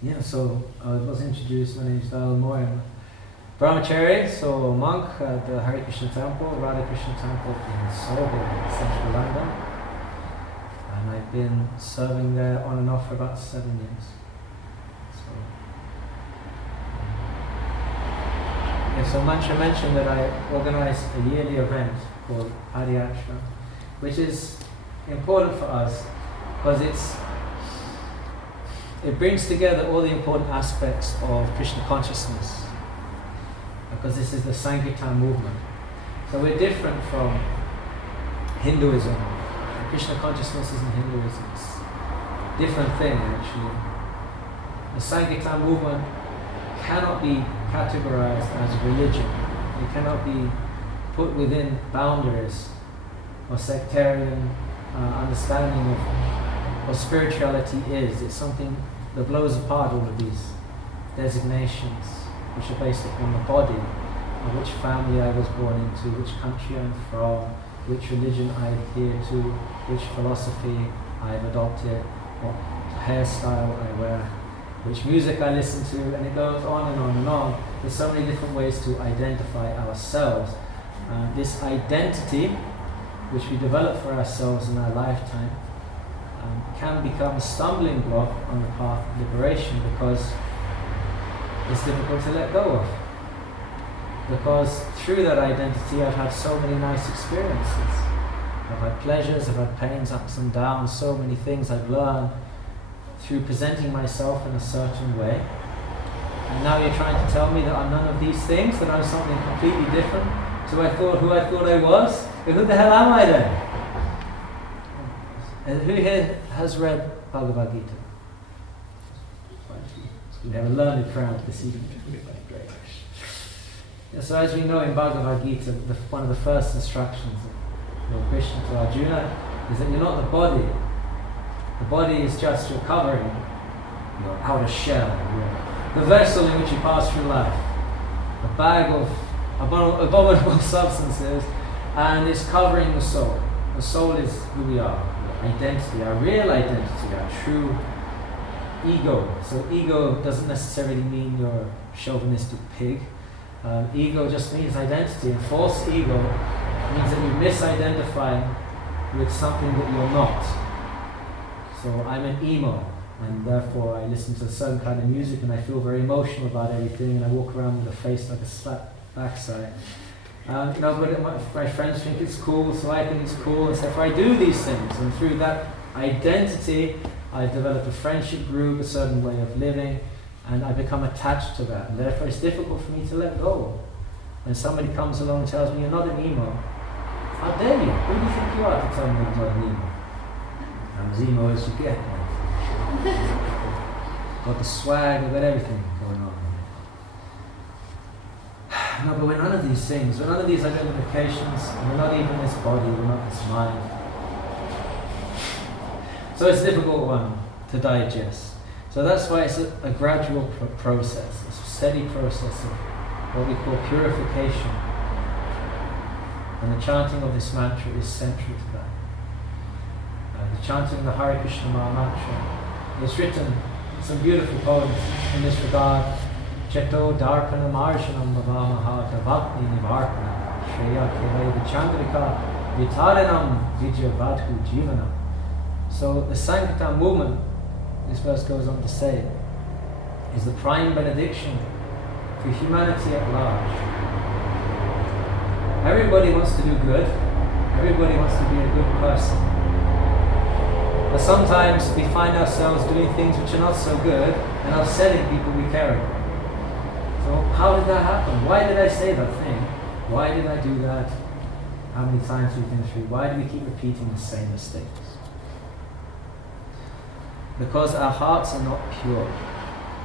Yeah, so I was introduced, my name is Dayal Mora. Brahmachari, so a monk at the Hare-Krishna Temple, Radha-Krishna Temple in Soho, central London. And I've been serving there on and off for about 7 years. So, so Mantra mentioned that I organise a yearly event called Padayatra, which is important for us because it brings together all the important aspects of Krishna consciousness, because this is the Sankirtan movement. So we're different from Hinduism. Krishna consciousness isn't Hinduism, it's a different thing actually. The Sankirtan movement cannot be categorized as religion. It cannot be put within boundaries or sectarian understanding of what spirituality is. It's something that blows apart all of these designations, which are based upon the body, of which family I was born into, which country I'm from, which religion I adhere to, which philosophy I've adopted, what hairstyle I wear, which music I listen to, and it goes on and on and on. There's so many different ways to identify ourselves. This identity, which we develop for ourselves in our lifetime, can become a stumbling block on the path of liberation, because it's difficult to let go of. Because through that identity I've had so many nice experiences. I've had pleasures, I've had pains, ups and downs, so many things I've learned through presenting myself in a certain way. And now you're trying to tell me that I'm none of these things, that I'm something completely different to who I thought I was? But who the hell am I then? And who here has read Bhagavad Gita? We have a learned crowd this evening. Great. Yeah, so as we know in Bhagavad Gita, one of the first instructions of Lord Krishna to Arjuna is that you're not the body. The body is just your covering, your outer shell, the vessel in which you pass through life, a bag of abominable substances, and it's covering the soul. The soul is who we are, our identity, our real identity, our true ego. So ego doesn't necessarily mean you're a chauvinistic pig. Ego just means identity, and false ego means that you misidentify with something that you're not. So I'm an emo, and therefore I listen to a certain kind of music and I feel very emotional about everything, and I walk around with a face like a slap backside. But my friends think it's cool, so I think it's cool, and so if I do these things, and through that identity I develop a friendship group, a certain way of living, and I become attached to that, and therefore it's difficult for me to let go. When somebody comes along and tells me you're not an emo, how dare you? Who do you think you are to tell me I'm not an emo? I'm as emo as you get. Got the swag, I've got everything going on. No, but we're none of these things. We're none of these identifications. We're not even this body. We're not this mind. So it's a difficult one to digest. So that's why it's a gradual process, a steady process of what we call purification. And the chanting of this mantra is central to that. The chanting of the Hare Krishna mantra. It's written some beautiful poems in this regard. Cheto darpana marshanam bhavamaha tavakni nivarpana shreya keveda chandrika vitaranam vijayavadhu jivanam. So the Sankirtan movement, this verse goes on to say, is the prime benediction for humanity at large. Everybody wants to do good. Everybody wants to be a good person. But sometimes we find ourselves doing things which are not so good and upsetting people we care about. So how did that happen? Why did I say that thing? Why did I do that? How many times we've been through? Why do we keep repeating the same mistakes? Because our hearts are not pure.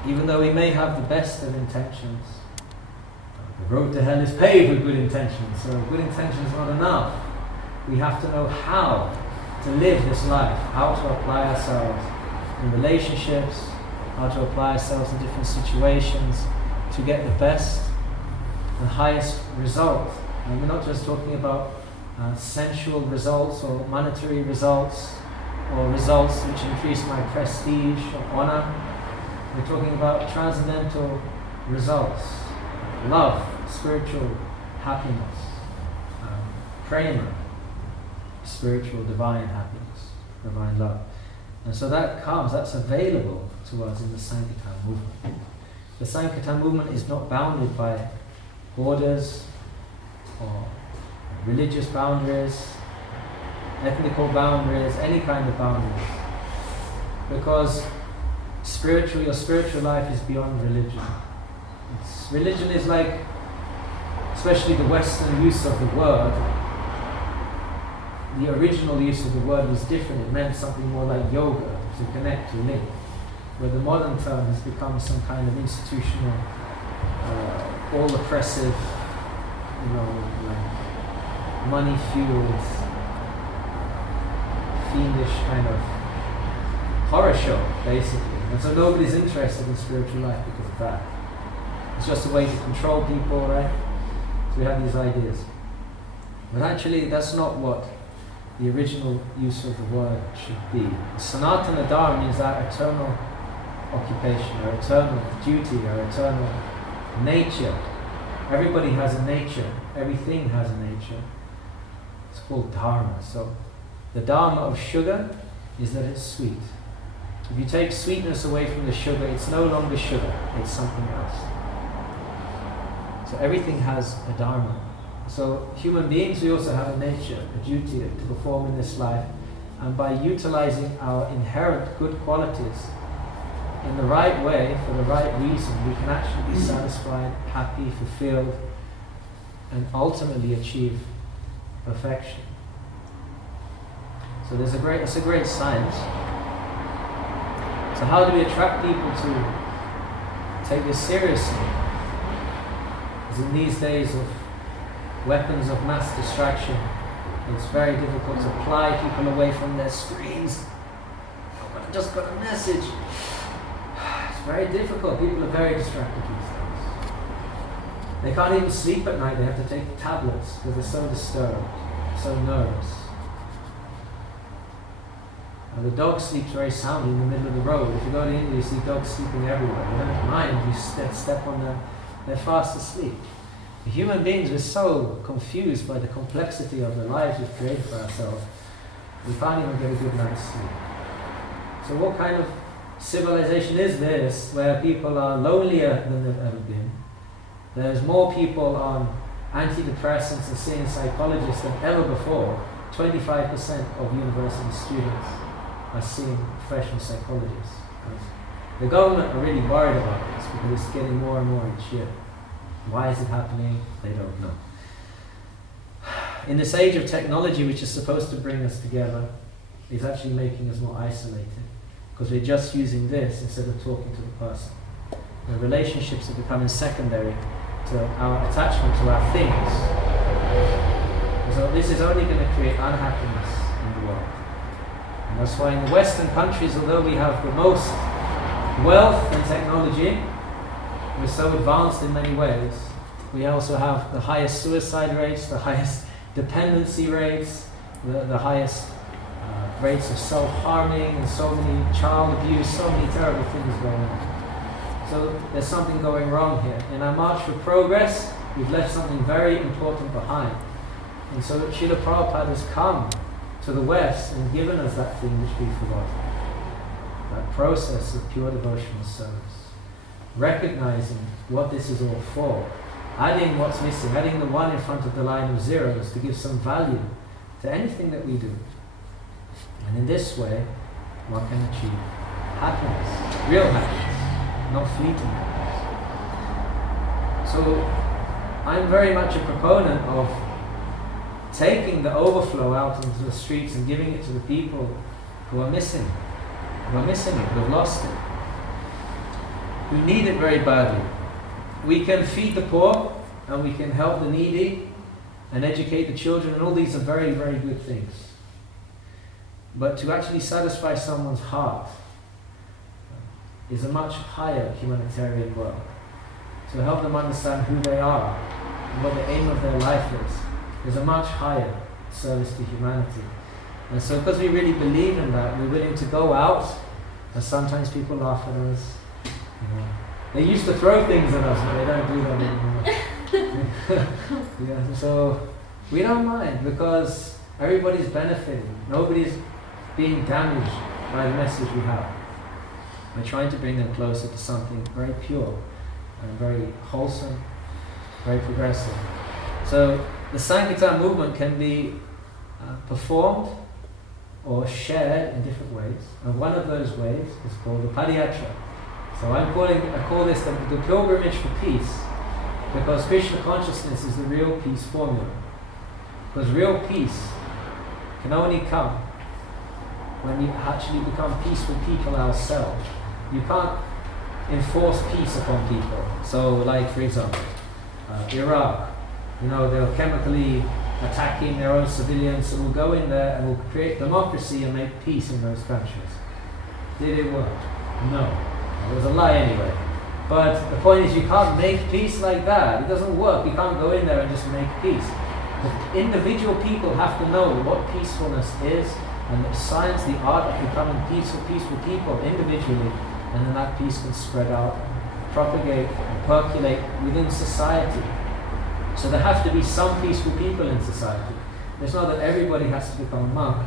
Even though we may have the best of intentions. The road to hell is paved with good intentions, so good intentions are not enough. We have to know how to live this life, how to apply ourselves in relationships, how to apply ourselves in different situations to get the best and highest result. And we're not just talking about sensual results or monetary results or results which increase my prestige or honor. We're talking about transcendental results, love, spiritual happiness, prema, spiritual divine happiness, divine love. And so that's available to us in the Sankirtan movement. The Sankirtan movement is not bounded by borders or religious boundaries, ethnical boundaries, any kind of boundaries. Because your spiritual life is beyond religion. Religion is like, especially the Western use of the word, the original use of the word was different. It meant something more like yoga, to connect, to link. Where the modern term has become some kind of institutional, all-oppressive, like money-fueled, fiendish kind of horror show, basically. And so nobody's interested in spiritual life because of that. It's just a way to control people, right? So we have these ideas. But actually, that's not what the original use of the word should be. Sanatana Dharma means our eternal occupation, our eternal duty, our eternal nature. Everybody has a nature. Everything has a nature. It's called dharma. So the dharma of sugar is that it's sweet. If you take sweetness away from the sugar, it's no longer sugar, it's something else. So everything has a dharma. So human beings, we also have a nature, a duty to perform in this life. And by utilizing our inherent good qualities in the right way, for the right reason, we can actually be satisfied, happy, fulfilled, and ultimately achieve perfection. So it's a great science. So how do we attract people to take this seriously? Because in these days of weapons of mass distraction, it's very difficult to pry people away from their screens. Oh, I just got a message. It's very difficult. People are very distracted these days. They can't even sleep at night. They have to take tablets because they're so disturbed, so nervous. And the dog sleeps very soundly in the middle of the road. If you go to India, you see dogs sleeping everywhere. They don't mind if you step on them. They're fast asleep. The human beings, we're so confused by the complexity of the lives we've created for ourselves, we can't even get a good night's sleep. So what kind of civilization is this where people are lonelier than they've ever been? There's more people on antidepressants and seeing psychologists than ever before. 25% of university students are seeing professional psychologists. The government are really worried about this because it's getting more and more each year. Why is it happening? They don't know. In this age of technology, which is supposed to bring us together, it's actually making us more isolated because we're just using this instead of talking to the person. The relationships are becoming secondary to our attachment to our things. So this is only going to create unhappiness in the world. And that's why in the Western countries, although we have the most wealth and technology, we're so advanced in many ways, we also have the highest suicide rates, the highest dependency rates, the highest rates of self-harming, and so many child abuse, so many terrible things going on. So there's something going wrong here. In our march for progress, we've left something very important behind. And so Srila Prabhupada has come to the West and given us that thing which we've forgotten. That process of pure devotional service. Recognizing what this is all for. Adding what's missing, adding the one in front of the line of zeros to give some value to anything that we do. And in this way, one can achieve happiness, real happiness, not fleeting happiness. So I'm very much a proponent of taking the overflow out into the streets and giving it to the people who are missing it, who have lost it, who need it very badly. We can feed the poor and we can help the needy and educate the children, and all these are very, very good things. But to actually satisfy someone's heart is a much higher humanitarian work. To help them understand who they are and what the aim of their life is a much higher service to humanity. And so because we really believe in that, we're willing to go out, and sometimes people laugh at us, They used to throw things at us, but they don't do that anymore. So we don't mind because everybody's benefiting. Nobody's being damaged by the message we have. We're trying to bring them closer to something very pure and very wholesome, very progressive. So the Sankirtan movement can be performed or shared in different ways, and one of those ways is called the Padayatra. So I call this the pilgrimage for peace, because Krishna consciousness is the real peace formula. Because real peace can only come when you actually become peaceful people ourselves. You can't enforce peace upon people. So, like for example, Iraq, they're chemically attacking their own civilians, so we'll go in there and we'll create democracy and make peace in those countries. Did it work? No. It was a lie anyway. But the point is, you can't make peace like that. It doesn't work. You can't go in there and just make peace. The individual people have to know what peacefulness is, and the science, the art of becoming peaceful people individually, and then that peace can spread out, propagate, and percolate within society. So there have to be some peaceful people in society. It's not that everybody has to become a monk.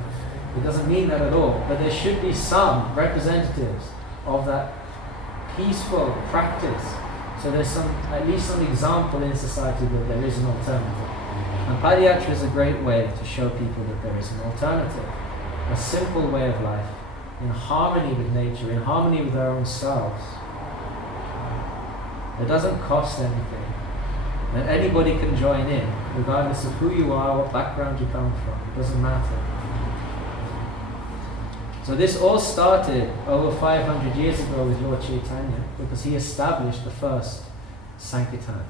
It doesn't mean that at all. But there should be some representatives of that peaceful practice. So there's at least some example in society that there is an alternative. And Padayatra is a great way to show people that there is an alternative. A simple way of life, in harmony with nature, in harmony with our own selves. It doesn't cost anything. And anybody can join in, regardless of who you are, what background you come from. It doesn't matter. So this all started over 500 years ago with Lord Chaitanya, because he established the first Sankirtan.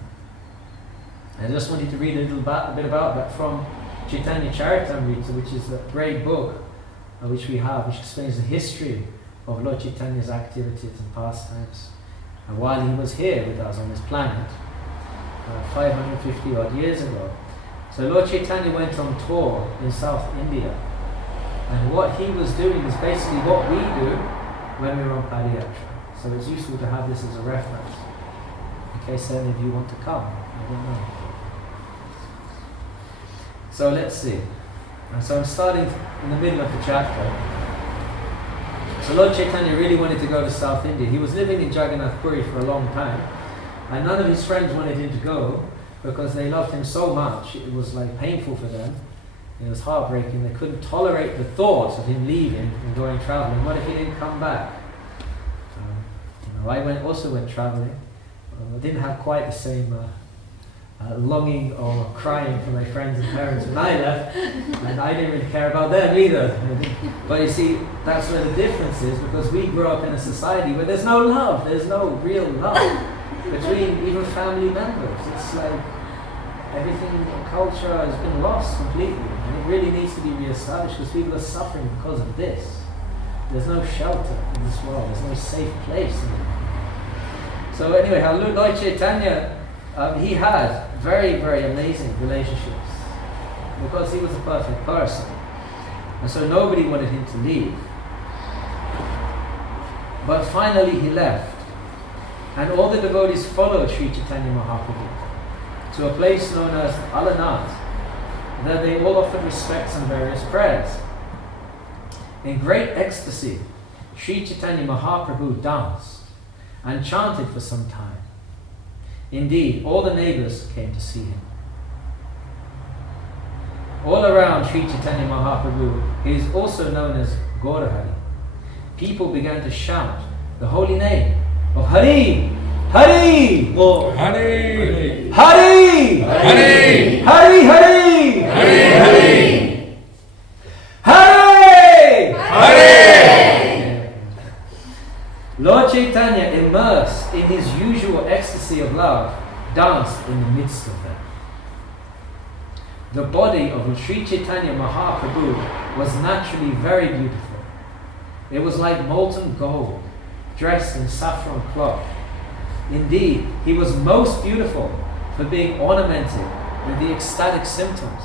I just wanted to read a bit about that from Chaitanya Charitamrita, which is a great book which we have, which explains the history of Lord Chaitanya's activities and pastimes while he was here with us on this planet 550 odd years ago. So Lord Chaitanya went on tour in South India, and what he was doing is basically what we do when we're on Padayatra. So it's useful to have this as a reference in case any of you want to come. I don't know. So let's see. And so I'm starting in the middle of the chapter. So Lord Chaitanya really wanted to go to South India. He was living in Jagannath Puri for a long time, and none of his friends wanted him to go because they loved him so much. It was like painful for them. It was heartbreaking. They couldn't tolerate the thought of him leaving and going traveling. What if he didn't come back? I also went traveling. I didn't have quite the same longing or crying for my friends and parents when I left, and I didn't really care about them either. But you see, that's where the difference is, because we grew up in a society where there's no love, there's no real love between even family members. It's like everything in culture has been lost completely, and it really needs to be re-established because people are suffering because of this. There's no shelter in this world, there's no safe place in it. So anyway, Lord Chaitanya, he had very, very amazing relationships because he was a perfect person. And so nobody wanted him to leave. But finally he left. And all the devotees followed Sri Chaitanya Mahaprabhu to a place known as Alanath, where they all offered respects and various prayers. In great ecstasy, Sri Chaitanya Mahaprabhu danced and chanted for some time. Indeed, all the neighbors came to see him. All around Sri Chaitanya Mahaprabhu, he is also known as Gaurahari. People began to shout the holy name of Hare, Hare, Lord, Hare, Hare, Hare, Hare, Hare, Hare, Hare, Hare. Lord Chaitanya, immersed in his usual ecstasy of love, danced in the midst of them. The body of Sri Chaitanya Mahaprabhu was naturally very beautiful. It was like molten gold, dressed in saffron cloth. Indeed, he was most beautiful for being ornamented with the ecstatic symptoms,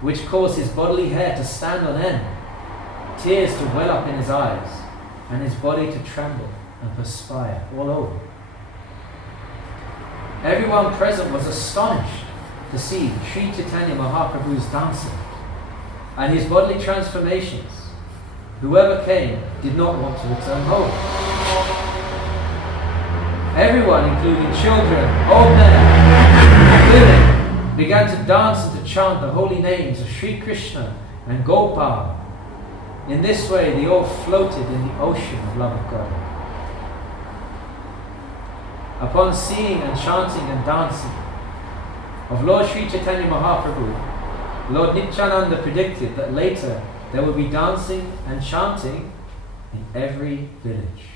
which caused his bodily hair to stand on end, tears to well up in his eyes, and his body to tremble and perspire all over. Everyone present was astonished to see Sri Chaitanya Mahaprabhu's dancing and his bodily transformations. Whoever came did not want to return home. Everyone, including children, old men, and women, began to dance and to chant the holy names of Sri Krishna and Gopal. In this way, they all floated in the ocean of love of God. Upon seeing and chanting and dancing of Lord Sri Chaitanya Mahaprabhu, Lord Nityananda predicted that later there will be dancing and chanting in every village.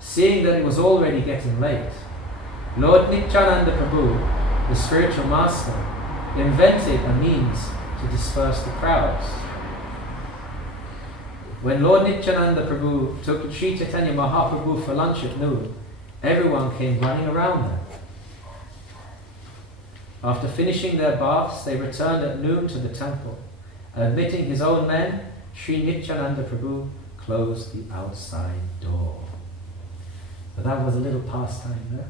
Seeing that it was already getting late, Lord Nityananda Prabhu, the spiritual master, invented a means to disperse the crowds. When Lord Nityananda Prabhu took Sri Chaitanya Mahaprabhu for lunch at noon, everyone came running around them. After finishing their baths, they returned at noon to the temple. Admitting his own men, Sri Nityananda Prabhu closed the outside door. But that was a little pastime there.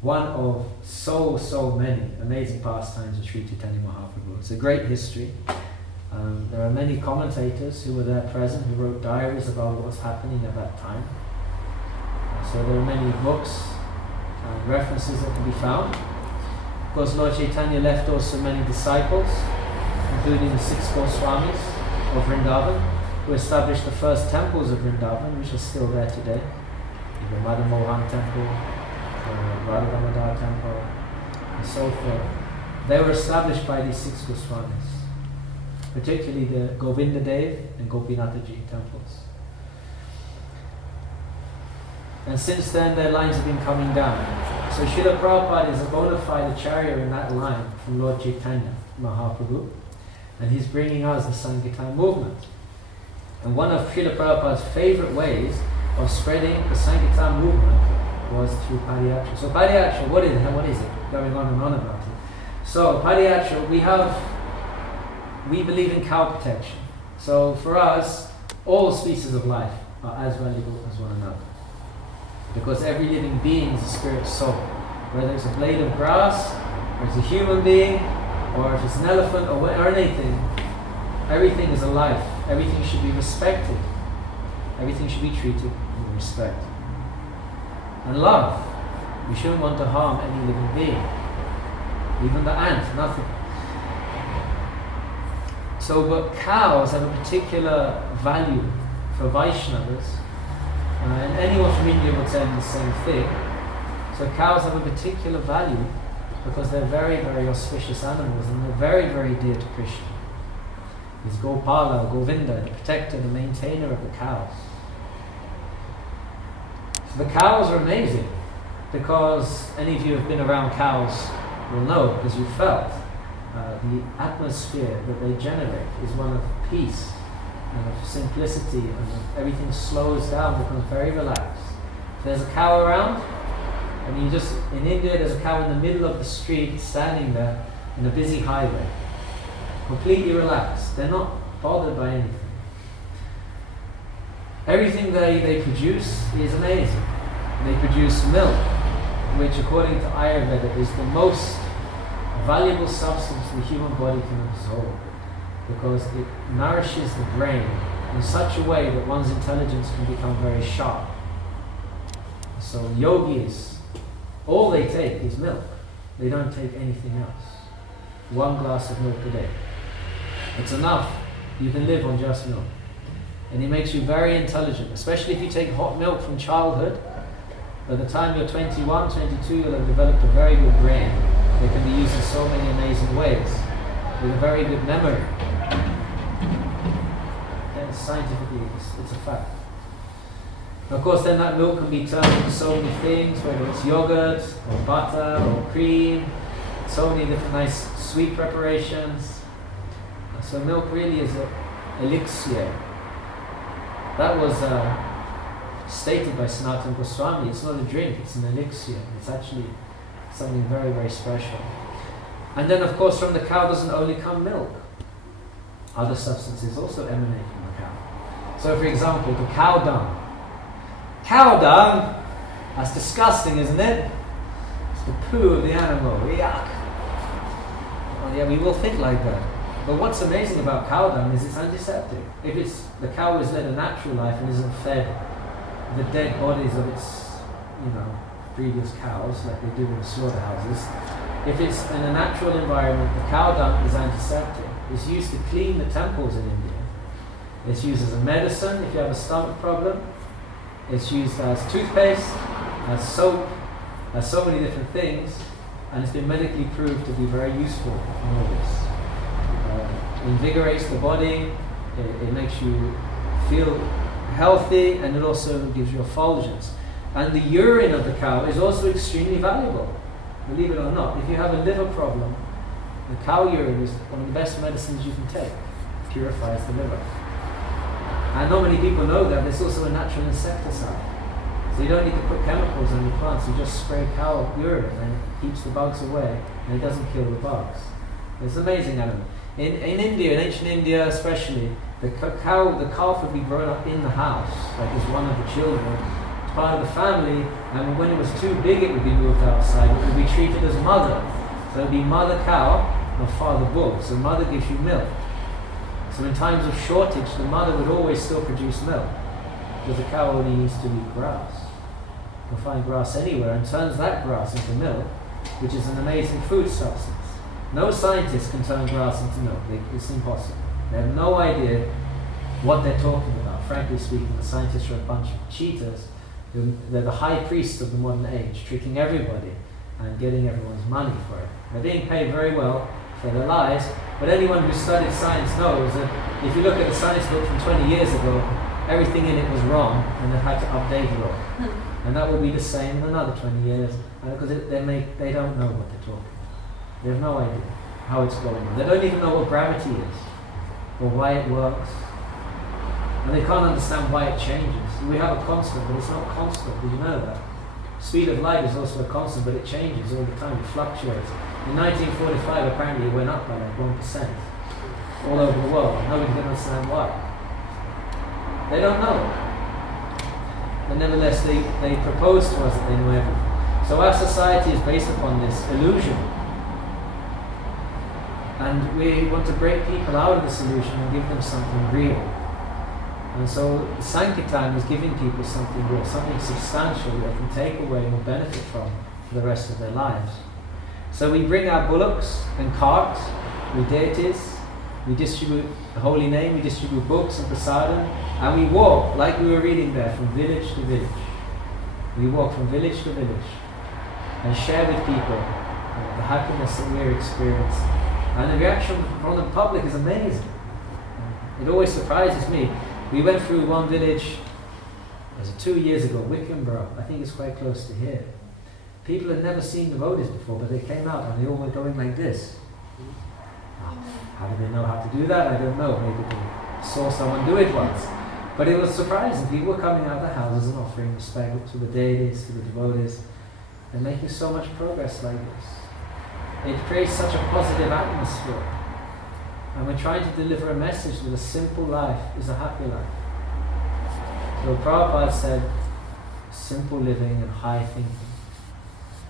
One of so many amazing pastimes of Sri Chaitanya Mahaprabhu. It's a great history. There are many commentators who were there present who wrote diaries about what was happening at that time. So there are many books and references that can be found. Of course, Lord Chaitanya left also many disciples, including the 6 Goswamis of Vrindavan, who established the first temples of Vrindavan, which are still there today. The Madan Mohan Temple, the Radha-Krishna Temple, and so forth. They were established by these 6 Goswamis, particularly the Govinda Dev and Gopinathaji temples. And since then, their lines have been coming down. So Srila Prabhupada is a bona fide acharya in that line from Lord Chaitanya Mahaprabhu, and he's bringing us the Sankirtan movement. And one of Srila Prabhupada's favorite ways of spreading the Sankirtan movement was through Padayatra. So Padayatra, what is it? Going on and on about it. So Padayatra, we believe in cow protection. So for us, all species of life are as valuable as one another. Because every living being is a spirit soul. Whether it's a blade of grass, or it's a human being, or if it's an elephant, or anything, everything is a life. Everything should be respected. Everything should be treated with respect. And love. We shouldn't want to harm any living being. Even the ant, nothing. So, but cows have a particular value for Vaishnavas, and anyone from India would say the same thing. So cows have a particular value because they're very auspicious animals, and they're very dear to Krishna. He's Gopala, Govinda, the protector, the maintainer of the cows. So the cows are amazing because any of you who have been around cows will know, because you've felt the atmosphere that they generate is one of peace and of simplicity, and everything slows down, becomes very relaxed. If there's a cow around, and in India there's a cow in the middle of the street standing there in a busy highway, completely relaxed. They're not bothered by anything. Everything they produce is amazing. They produce milk, which according to Ayurveda is the most valuable substance the human body can absorb, because it nourishes the brain in such a way that one's intelligence can become very sharp. So yogis, all they take is milk. They don't take anything else. 1 glass of milk a day. It's enough. You can live on just milk. And it makes you very intelligent, especially if you take hot milk from childhood. By the time you're 21, 22, you'll have developed a very good brain that can be used in so many amazing ways, with a very good memory. And scientifically, it's a fact. Of course, then that milk can be turned into so many things, whether it's yogurt, or butter, or cream, so many different nice sweet preparations. So milk really is an elixir. That was stated by Sanatana Goswami. It's not a drink, it's an elixir. It's actually something very special. And then of course from the cow doesn't only come milk. Other substances also emanate from the cow. So for example, the cow dung. Cow dung, that's disgusting, isn't it? It's the poo of the animal, yuck. Oh yeah, we will think like that. But what's amazing about cow dung is it's antiseptic. If the cow is led a natural life and isn't fed the dead bodies of its, previous cows, like they do in the slaughterhouses, if it's in a natural environment, the cow dung is antiseptic. It's used to clean the temples in India. It's used as a medicine if you have a stomach problem. It's used as toothpaste, as soap, as so many different things, and it's been medically proved to be very useful in all this. It invigorates the body, it makes you feel healthy, and it also gives you effulgence. And the urine of the cow is also extremely valuable, believe it or not. If you have a liver problem, the cow urine is one of the best medicines you can take. It purifies the liver. And not many people know that it's also a natural insecticide. So you don't need to put chemicals on your plants, you just spray cow urine and it keeps the bugs away and it doesn't kill the bugs. It's an amazing animal. In India, in ancient India especially, the calf would be grown up in the house, like as one of the children. It's part of the family, and when it was too big it would be moved outside. It would be treated as mother. So it would be mother cow or father bull. So mother gives you milk. So in times of shortage, the mother would always still produce milk, because the cow only needs to eat grass. You'll find grass anywhere and turns that grass into milk, which is an amazing food substance. No scientist can turn grass into milk. It's impossible. They have no idea what they're talking about. Frankly speaking, the scientists are a bunch of cheaters. They're the high priests of the modern age, tricking everybody and getting everyone's money for it. They're being paid very well for their lies, but anyone who studied science knows that if you look at the science book from 20 years ago, everything in it was wrong and they've had to update it all. And that will be the same in another 20 years, because they don't know what they're talking about. They have no idea how it's going on. They don't even know what gravity is or why it works. And they can't understand why it changes. We have a constant, but it's not constant. Did you know that? Speed of light is also a constant, but it changes all the time. It fluctuates. In 1945, apparently, it went up by like 1% all over the world. Nobody can understand why. They don't know. But nevertheless, they propose to us that they know everything. So our society is based upon this illusion. And we want to break people out of this illusion and give them something real. And so Sankirtan is giving people something real, something substantial that they can take away and will benefit from for the rest of their lives. So we bring our bullocks and carts with deities, we distribute the holy name, we distribute books and prasadam, and we walk, like we were reading there, from village to village. We walk from village to village and share with people the happiness that we're experiencing. And the reaction from the public is amazing. It always surprises me. We went through one village, was it 2 years ago, Wickenborough, I think it's quite close to here. People had never seen devotees before, but they came out and they all were going like this. How did they know how to do that? I don't know. Maybe they saw someone do it once. But it was surprising. People were coming out of the houses and offering respect to the deities, to the devotees, and making so much progress like this. It creates such a positive atmosphere. And we're trying to deliver a message that a simple life is a happy life. So Prabhupada said, simple living and high thinking.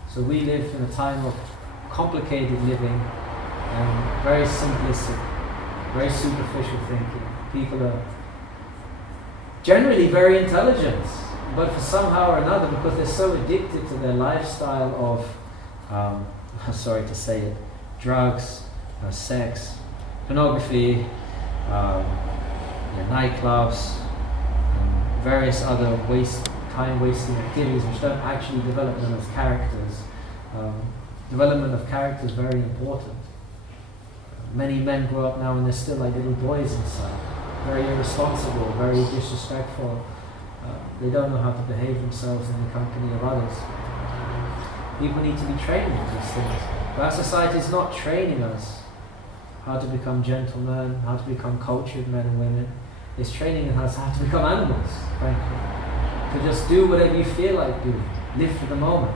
So we live in a time of complicated living and very simplistic, very superficial thinking. People are generally very intelligent, but for somehow or another, because they're so addicted to their lifestyle of, sorry to say it, drugs, sex, pornography, nightclubs, and various other time-wasting activities which don't actually develop them as characters. Development of character is very important. Many men grow up now and they're still like little boys inside, very irresponsible, very disrespectful. They don't know how to behave themselves in the company of others. People need to be trained in these things. But our society is not training us how to become gentlemen, how to become cultured men and women. It's training us how to become animals, frankly. To just do whatever you feel like doing. Live for the moment.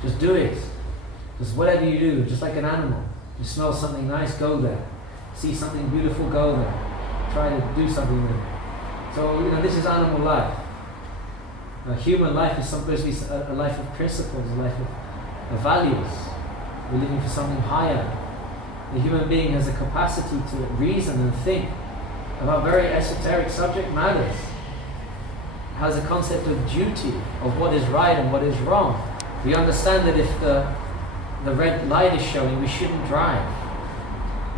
Just do it. Just whatever you do, just like an animal. You smell something nice, go there. See something beautiful, go there. Try to do something with it. So, this is animal life. Human life is supposed to be a life of principles, a life of values. We're living for something higher. The human being has a capacity to reason and think about very esoteric subject matters. Has a concept of duty, of what is right and what is wrong. We understand that if the red light is showing, we shouldn't drive.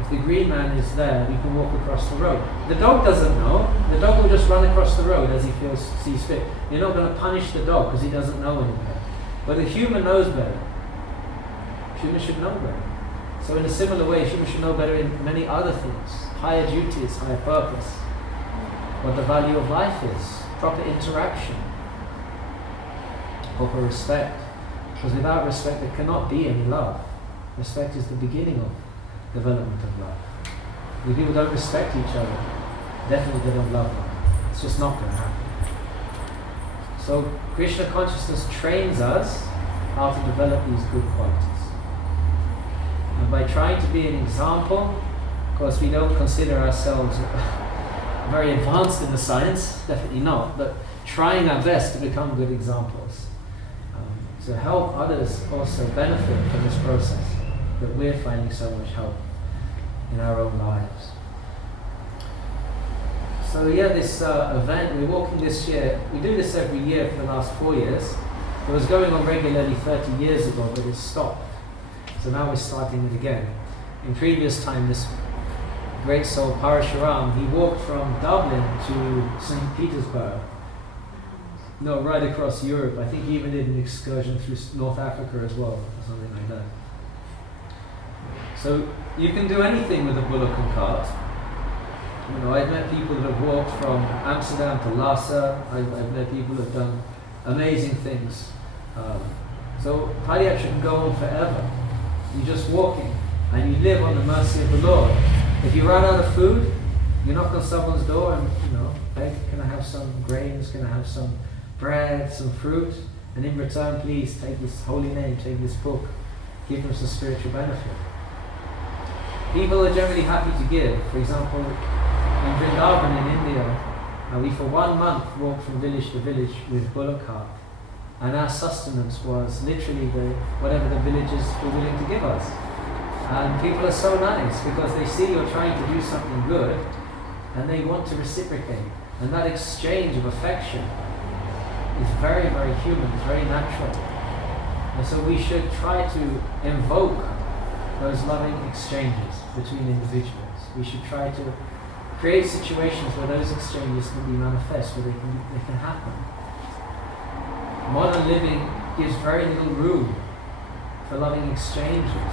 If the green man is there, we can walk across the road. The dog doesn't know. The dog will just run across the road as he sees fit. You're not going to punish the dog because he doesn't know any better. But the human knows better. Human should know better. So in a similar way, human should know better in many other things. Higher duties, higher purpose. What the value of life is. Proper interaction. Proper respect. Because without respect there cannot be any love. Respect is the beginning of development of love. If people don't respect each other, definitely they don't love them. It's just not going to happen. So Krishna consciousness trains us how to develop these good qualities. And by trying to be an example, of course we don't consider ourselves very advanced in the science, definitely not, but trying our best to become good examples. To help others also benefit from this process that we're finding so much help in our own lives. So this event, we're walking this year, we do this every year for the last 4 years. It was going on regularly 30 years ago, but it stopped. So now we're starting it again. In previous time, this great soul Parashuram, he walked from Dublin to St. Petersburg. No, right across Europe. I think he even did an excursion through North Africa as well, or something like that. So you can do anything with a bullock and cart. I've met people that have walked from Amsterdam to Lhasa. I've met people that have done amazing things. So Padayatra can go on forever. You're just walking, and you live on the mercy of the Lord. If you run out of food, you knock on someone's door and beg, can I have some grains? Can I have some bread, some fruit? And in return, please take this holy name, take this book, give them some spiritual benefit. People are generally happy to give. For example, in Vrindavan in India, we for 1 month walked from village to village with bullock cart, and our sustenance was literally whatever the villagers were willing to give us. And people are so nice because they see you're trying to do something good, and they want to reciprocate. And that exchange of affection is very, very human, it's very natural. And so we should try to invoke those loving exchanges between individuals. We should try to create situations where those exchanges can be manifest, where they can happen. Modern living gives very little room for loving exchanges.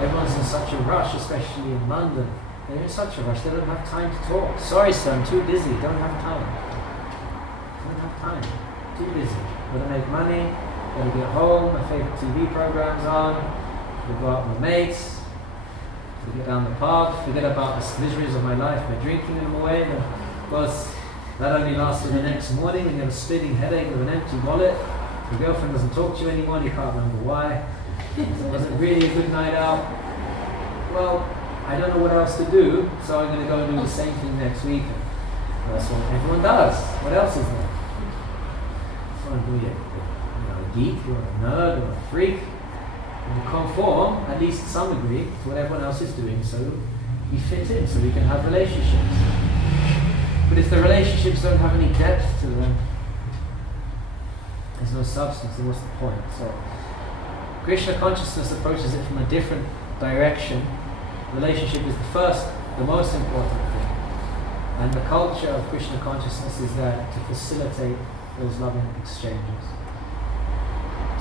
Everyone's in such a rush, especially in London. They're in such a rush, they don't have time to talk. Sorry sir, I'm too busy, don't have time. Don't have time, too busy. Gotta make money, gotta get home, my favourite TV program's on, gotta go out with my mates, forget down the pub, forget about the miseries of my life by drinking them away. And of course, that only lasted the next morning, and you have a splitting headache with an empty wallet. Your girlfriend doesn't talk to you anymore, you can't remember why. So it wasn't really a good night out. Well, I don't know what else to do, so I'm going to go and do the same thing next week. That's what everyone does. What else is there? You're a geek, you're a nerd, you're a freak. And you conform, at least to some degree, to what everyone else is doing, so you fit in, so we can have relationships. But if the relationships don't have any depth to them, there's no substance, then what's the point? So Krishna consciousness approaches it from a different direction. Relationship is the most important thing. And the culture of Krishna consciousness is there to facilitate those loving exchanges.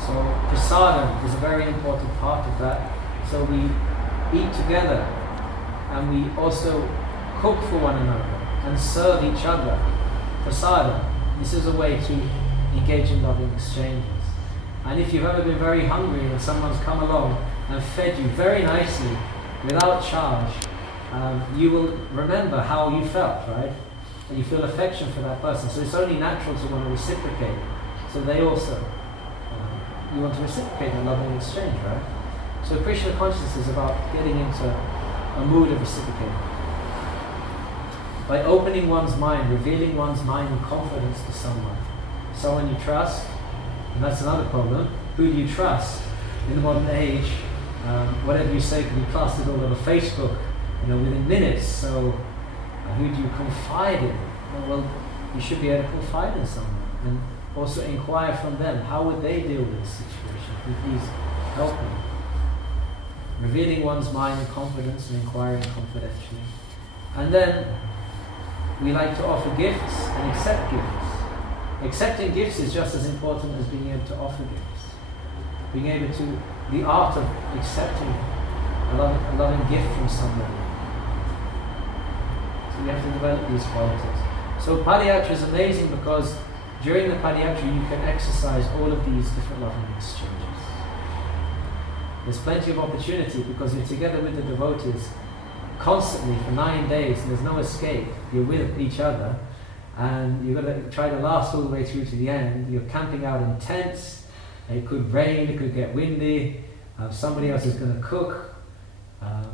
So prasadam is a very important part of that. So we eat together, and we also cook for one another and serve each other. Prasadam. This is a way to engage in loving exchanges. And if you've ever been very hungry and someone's come along and fed you very nicely without charge, you will remember how you felt, right? And you feel affection for that person. So it's only natural to want to reciprocate. So they also, you want to reciprocate a loving exchange, right? So Krishna consciousness is about getting into a mood of reciprocating. by opening one's mind, revealing one's mind in confidence to someone you trust. And that's another problem. Who do you trust? In the modern age, whatever you say can be plastered all over Facebook, within minutes. So who do you confide in? Well, you should be able to confide in someone and also inquire from them. How would they deal with this situation? Can you please help me? Revealing one's mind in confidence and inquiring confidentially. And then we like to offer gifts and accept gifts. Accepting gifts is just as important as being able to offer gifts. Being able to, the art of accepting a loving gift from somebody. So we have to develop these qualities. So Padayatra is amazing because during the Padayatra you can exercise all of these different loving exchanges. There's plenty of opportunity because you're together with the devotees constantly for 9 days and there's no escape. You're with each other and you're going to try to last all the way through to the end. You're camping out in tents. It could rain, it could get windy. Somebody else is going to cook.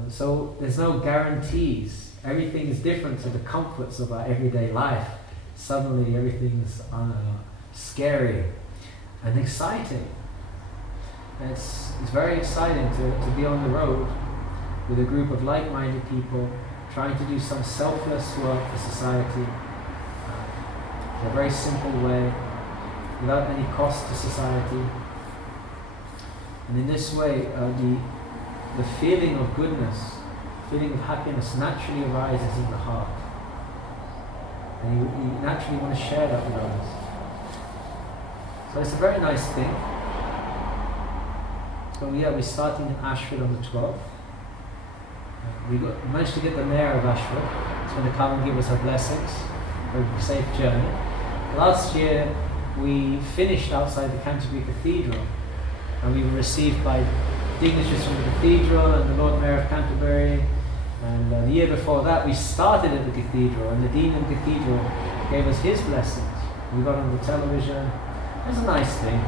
So there's no guarantees. Everything is different to the comforts of our everyday life. Suddenly everything's scary and exciting. It's very exciting to be on the road with a group of like-minded people trying to do some selfless work for society in a very simple way, without any cost to society. And in this way, the feeling of goodness, feeling of happiness naturally arises in the heart. And you naturally want to share that with others. So it's a very nice thing. So yeah, we're starting in Ashford on the 12th. We managed to get the mayor of Ashford. He's going to come and give us her blessings for a safe journey. Last year we finished outside the Canterbury Cathedral and we were received by dignitaries from the cathedral and the Lord Mayor of Canterbury. And the year before that we started at the cathedral and the Dean of the cathedral gave us his blessings. We got on the television. It was a nice thing.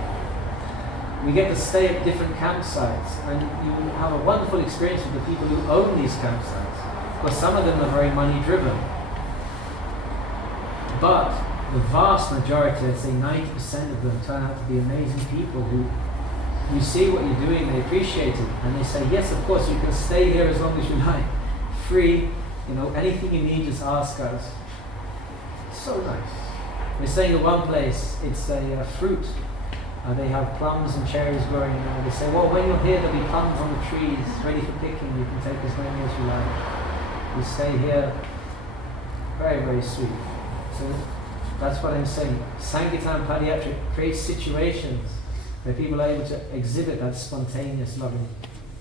We get to stay at different campsites and you have a wonderful experience with the people who own these campsites. Because some of them are very money driven. But the vast majority, I'd say 90% of them, turn out to be amazing people who see what you're doing, they appreciate it, and they say, yes, of course, you can stay here as long as you like. Free, anything you need, just ask us. So nice. We're staying at one place, it's a fruit. They have plums and cherries growing there. They say, well, when you're here, there'll be plums on the trees, ready for picking. You can take as many as you like. We stay here. Very, very sweet. So that's what I'm saying. Sankirtan Padayatra creates situations where people are able to exhibit that spontaneous, loving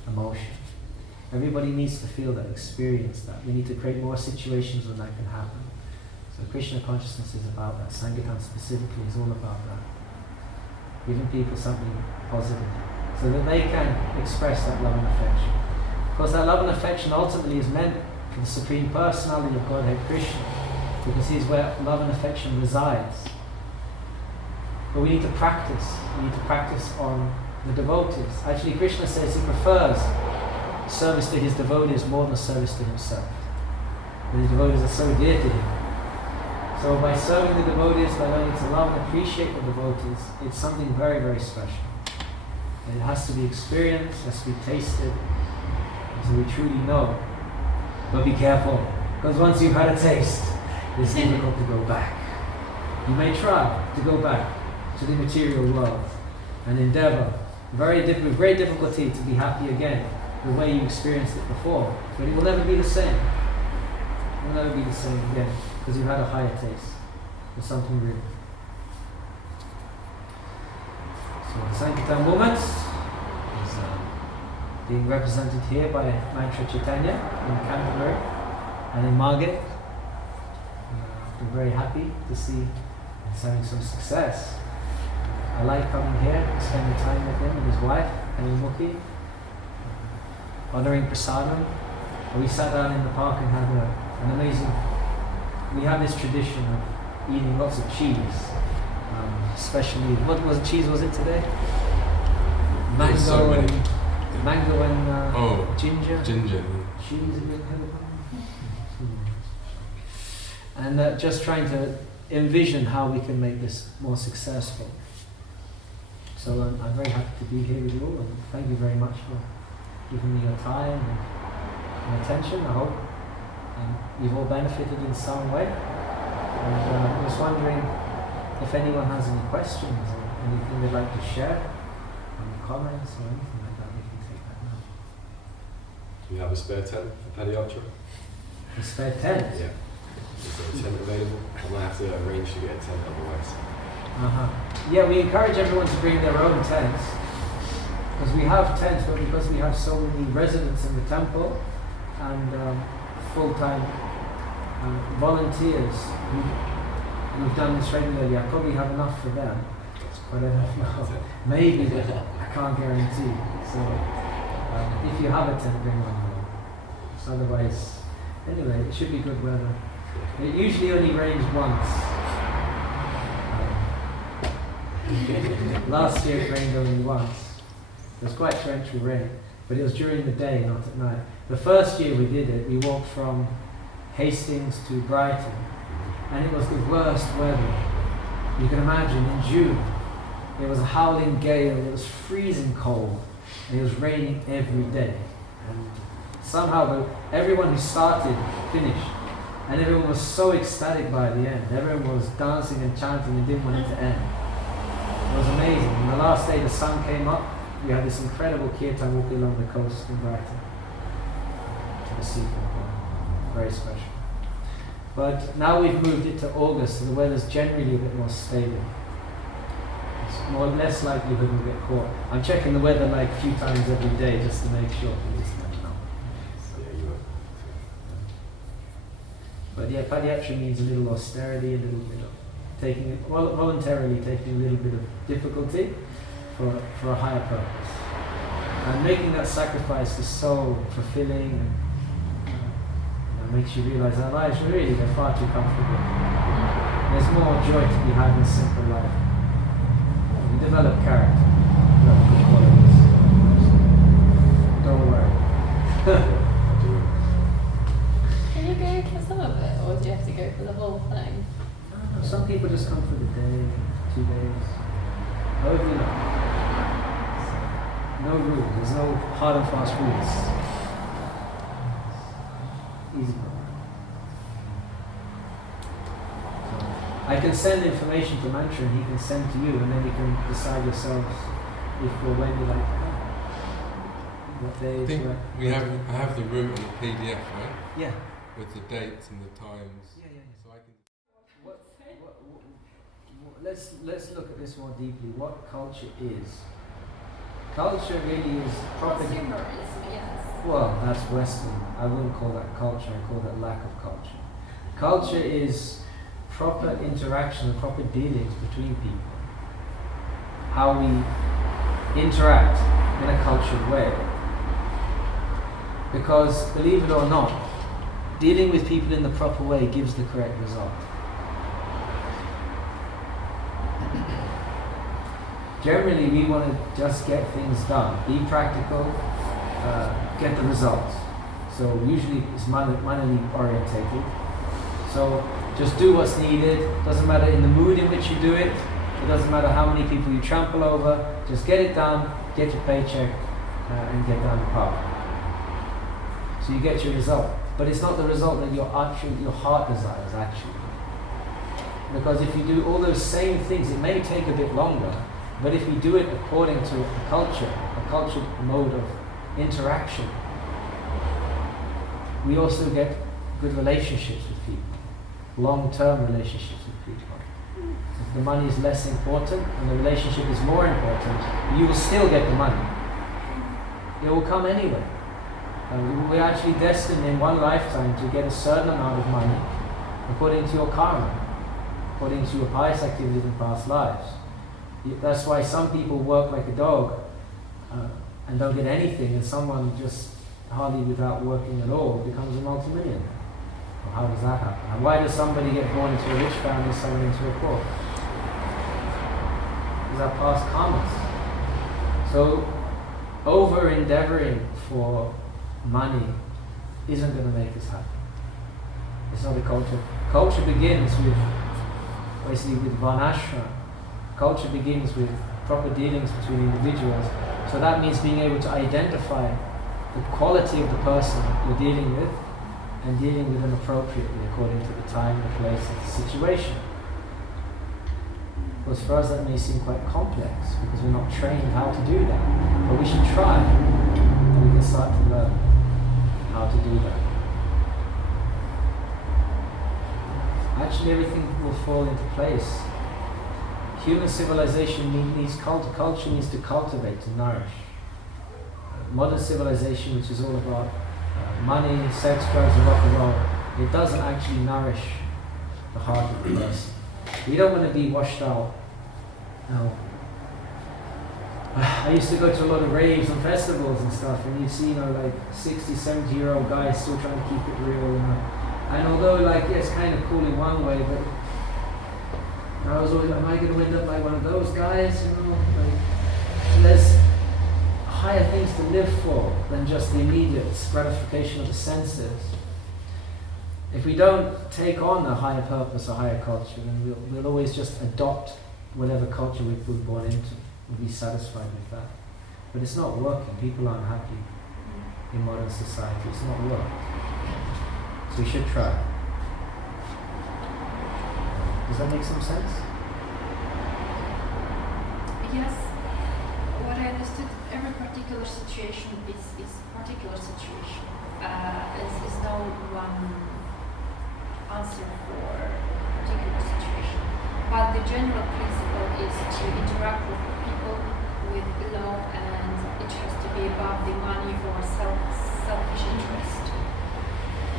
emotion. Everybody needs to feel that, experience that. We need to create more situations when that can happen. So Krishna consciousness is about that. Sankirtan specifically is all about that. Giving people something positive so that they can express that love and affection. Because that love and affection ultimately is meant for the Supreme Personality of Godhead Krishna, because he's where love and affection resides. But we need to practice. We need to practice on the devotees. Actually, Krishna says he prefers service to his devotees more than service to himself. And his devotees are so dear to him. So by serving the devotees, by learning to love and appreciate the devotees, it's something very, very special. And it has to be experienced, it has to be tasted, so we truly know. But be careful, because once you've had a taste, it's difficult to go back. You may try to go back to the material world and endeavor, with great difficulty, to be happy again the way you experienced it before. But it will never be the same. It will never be the same again, because you've had a higher taste for something real. So the Sankirtan movement is being represented here by Mantra Chaitanya in Canterbury and in Margate. We're very happy to see it's having some success. I like coming here, spending time with him and his wife, Mukhi, honoring prasadam. We sat down in the park and had an amazing. We have this tradition of eating lots of cheese, especially what cheese was it today? Mango so and ginger. Ginger. Cheese. and just trying to envision how we can make this more successful. So I'm very happy to be here with you all, and thank you very much for giving me your time and attention. I hope you've all benefited in some way. And I was wondering if anyone has any questions or anything they'd like to share, any comments or anything like that, we can take that now. Do you have a spare tent for Padayatra? A spare tent? Yeah. Is there a tent available? I might have to arrange to get a tent otherwise. Yeah, we encourage everyone to bring their own tents, because we have tents, but because we have so many residents in the temple and full-time volunteers who've done this regularly, I probably have enough for them. But I don't know. Maybe, but I can't guarantee. So if you have a tent, bring one home. So otherwise, anyway, it should be good weather. It usually only rains once. Last year it rained only once. It was quite torrential rain, but it was during the day, not at night. The first year we did it, we walked from Hastings to Brighton, and it was the worst weather. You can imagine, in June, it was a howling gale, it was freezing cold, and it was raining every day. And somehow everyone who started finished, and everyone was so ecstatic by the end. Everyone was dancing and chanting and didn't want it to end. It was amazing. And the last day the sun came up, we had this incredible kirtan walking along the coast in Brighton to the seafront. Very special. But now we've moved it to August, so the weather's generally a bit more stable. It's less likelihood we'll get caught. I'm checking the weather like a few times every day just to make sure. But yeah, Padayatra means a little austerity, a little bit of voluntarily taking a little bit of difficulty for a higher purpose. And making that sacrifice is so fulfilling, and makes you realize our lives really they're far too comfortable. There's more joy to be had in a simple life. You develop character, develop good qualities. Don't worry. Can you go for some of it, or do you have to go for the whole thing? No, some people just come for the day, 2 days. However you like. No rules, there's no hard and fast rules. Easy. So, I can send information to Mantra and he can send to you, and then you can decide yourselves if or when you like to come. What day I think I have the route on the PDF, right? Yeah. With the dates and the times. Yeah. So I can. Let's look at this more deeply. What culture is? Culture really is proper. Consumerism, yes. Well, that's Western. I wouldn't call that culture. I call that lack of culture. Culture is proper interaction and proper dealings between people. How we interact in a cultured way. Because, believe it or not, dealing with people in the proper way gives the correct result. Generally, we want to just get things done, be practical, get the results. So usually it's money orientated. So just do what's needed. Doesn't matter in the mood in which you do it. It doesn't matter how many people you trample over. Just get it done, get your paycheck, and get down the path. So you get your result. But it's not the result that your heart desires, actually. Because if you do all those same things, it may take a bit longer, but if we do it according to a cultured mode of interaction, we also get good relationships with people, long-term relationships with people. If the money is less important and the relationship is more important, you will still get the money. It will come anyway. We're actually destined in one lifetime to get a certain amount of money according to your karma, according to your pious activities in past lives. That's why some people work like a dog and don't get anything, and someone just hardly without working at all becomes a multimillionaire. Well, how does that happen? And why does somebody get born into a rich family and someone into a poor? These are past karmas. So over-endeavoring for money isn't going to make us happy. It's not a Culture begins with, basically with varnashram. Culture begins with proper dealings between individuals. So that means being able to identify the quality of the person you're dealing with and dealing with them appropriately according to the time, the place, and the situation. Because for us that may seem quite complex because we're not trained how to do that. But we should try and we can start to learn how to do that. Actually everything will fall into place. Human civilization needs culture needs to cultivate, to nourish. Modern civilization, which is all about money, sex, drugs and rock and roll, it doesn't actually nourish the heart of the person. We don't want to be washed out. No. I used to go to a lot of raves and festivals and stuff, and you see, like 60, 70-year-old guys still trying to keep it real, And although, it's kind of cool in one way, but I was always, am I going to end up like one of those guys? There's higher things to live for than just the immediate gratification of the senses. If we don't take on a higher purpose, a higher culture, then we'll always just adopt whatever culture we're born into. We'll be satisfied with that. But it's not working. People aren't happy in modern society. It's not work. So we should try. Does that make some sense? Yes. What I understood, every particular situation is particular situation. Is no one answer for particular situation. But the general principle is to interact with people with love, and it has to be above the money or selfish interest.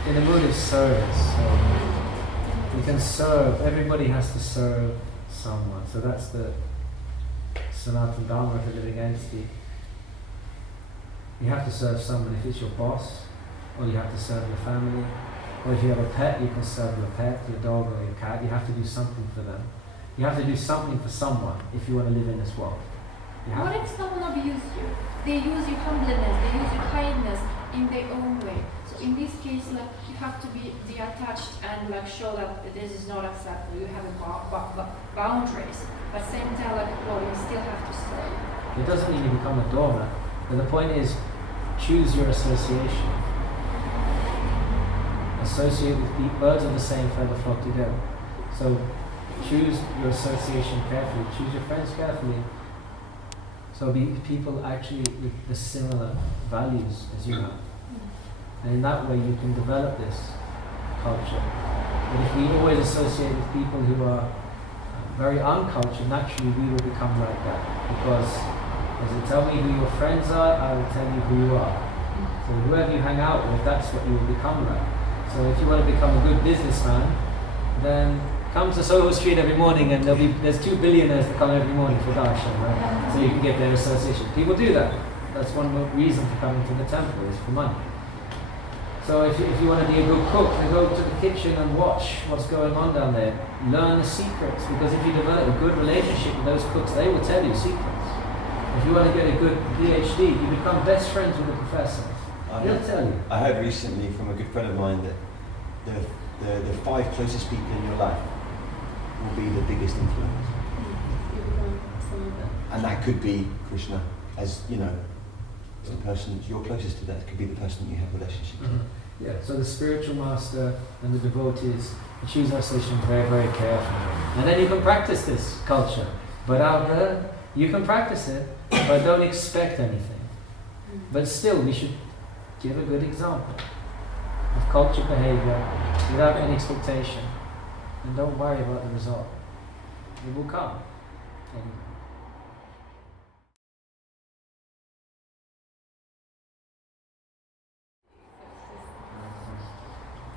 In the mood of service. So we can serve, everybody has to serve someone. So that's the Sanatana Dharma of the living entity. You have to serve someone if it's your boss, or you have to serve your family, or if you have a pet, you can serve your pet, your dog or your cat. You have to do something for them. You have to do something for someone if you want to live in this world. What if someone abuses you? They use your humbleness, they use your kindness in their own way. So in this case, you have to be detached and show that this is not acceptable. You have boundaries, but same time, you still have to serve. It doesn't mean you become a doormat, but the point is, choose your association. Associate with birds of the same feather flock together. So choose your association carefully. Choose your friends carefully. So be people actually with the similar values as you have. And in that way you can develop this culture. But if we always associate with people who are very uncultured, naturally we will become like that. Because as you tell me who your friends are, I will tell you who you are. So whoever you hang out with, that's what you will become like. So if you want to become a good businessman, then come to Soho Street every morning, and there's 2 billionaires that come every morning for darshan, right? So you can get their association. People do that. That's one reason for coming to the temple, is for money. So if you want to be a good cook, then go to the kitchen and watch what's going on down there. Learn the secrets, because if you develop a good relationship with those cooks, they will tell you secrets. If you want to get a good PhD, you become best friends with the professor. He'll tell you. I heard recently from a good friend of mine that the 5 closest people in your life will be the biggest influence. And that could be Krishna, as the person you're closest to. That could be the person you have a relationship with. Yeah, so the spiritual master and the devotees choose our association very, very carefully. And then you can practice this culture. But out there, you can practice it, but don't expect anything. But still, we should give a good example of cultured behavior without any expectation. And don't worry about the result. It will come.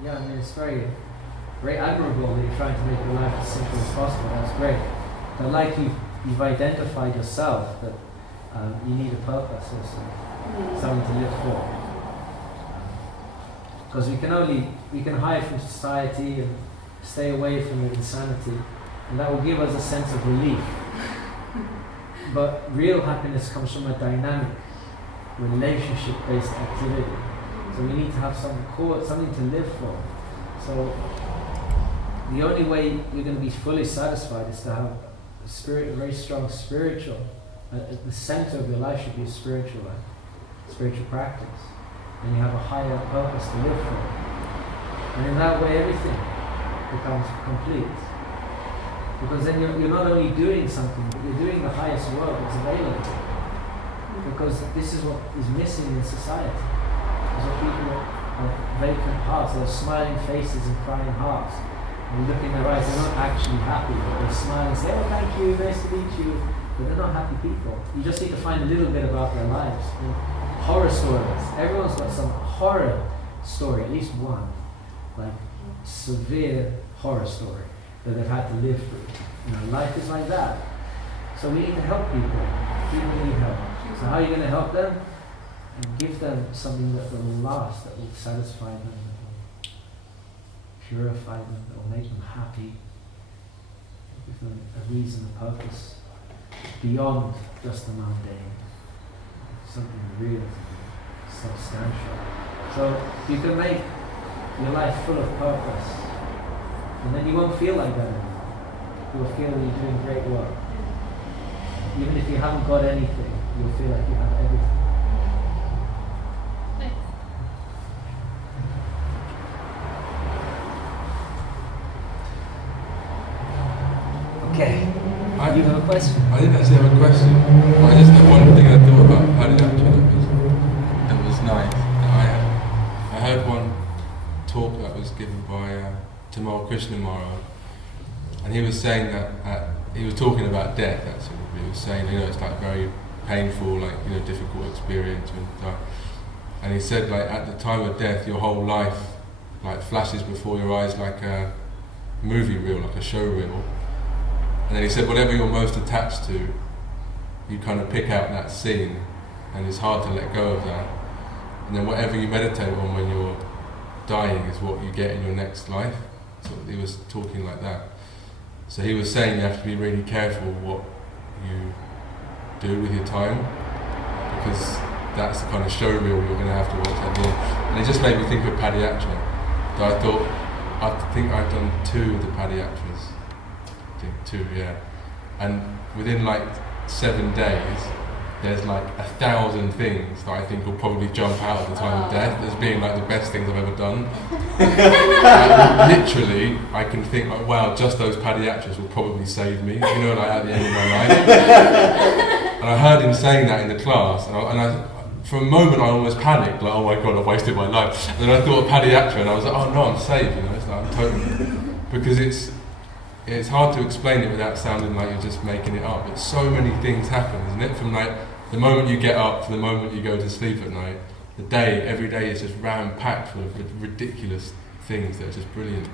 Yeah, it's very admirable that you're trying to make your life as simple as possible. That's great. But like you've identified yourself that you need a purpose also, something to live for. Because we can hide from society and stay away from the insanity, and that will give us a sense of relief. But real happiness comes from a dynamic, relationship-based activity. So we need to have something to live for. So the only way you're going to be fully satisfied is to have a very strong spiritual. At the center of your life should be a spiritual life, spiritual practice, and you have a higher purpose to live for. And in that way, everything becomes complete. Because then you're not only doing something, but you're doing the highest work that's available. Because this is what is missing in society. Is what people have vacant hearts, they have smiling faces and crying hearts. And you look in their eyes, they're not actually happy, but they smile and say, oh thank you, nice to meet you. But they're not happy people. You just need to find a little bit about their lives. And horror stories. Everyone's got some horror story, at least one. Like severe horror story that they've had to live through. Life is like that. So we need to help people. People need help. So how are you going to help them? And give them something that will last, that will satisfy them, that will purify them, that will make them happy. Give them a reason, a purpose, beyond just the mundane. Something real, substantial. So you can make your life full of purpose, and then you won't feel like that anymore. You'll feel that you're doing great work. Even if you haven't got anything, you'll feel like you have everything. Okay. You have a question? I didn't actually have a question. I just had one thing I thought about Padayatra that was nice. I heard one talk that was given by Radha-Krishna Temple, and he was saying that he was talking about death. Actually, he was saying it's like very painful, like difficult experience when you die. And he said like at the time of death, your whole life like flashes before your eyes like a movie reel, like a show reel. And then he said whatever you're most attached to, you kind of pick out that scene, and it's hard to let go of that. And then whatever you meditate on when you're dying is what you get in your next life. So he was talking like that. So he was saying you have to be really careful what you do with your time, because that's the kind of show reel you're going to have to watch at the end. And it just made me think of Padayatra. So I thought, I think I've done 2 of the Padayatras. I think 2, yeah. And within like 7 days, there's like 1,000 things that I think will probably jump out at the time of death as being like the best things I've ever done. Literally, I can think like, wow, just those Padayatras will probably save me, like at the end of my life. And I heard him saying that in the class, and I for a moment I almost panicked, like, oh my god, I've wasted my life. And then I thought of Padayatra, and I was like, oh no, I'm saved, it's like, I'm totally, because it's hard to explain it without sounding like you're just making it up. But so many things happen, isn't it? From like the moment you get up to the moment you go to sleep at night, every day is just ram-packed full of ridiculous things that are just brilliant.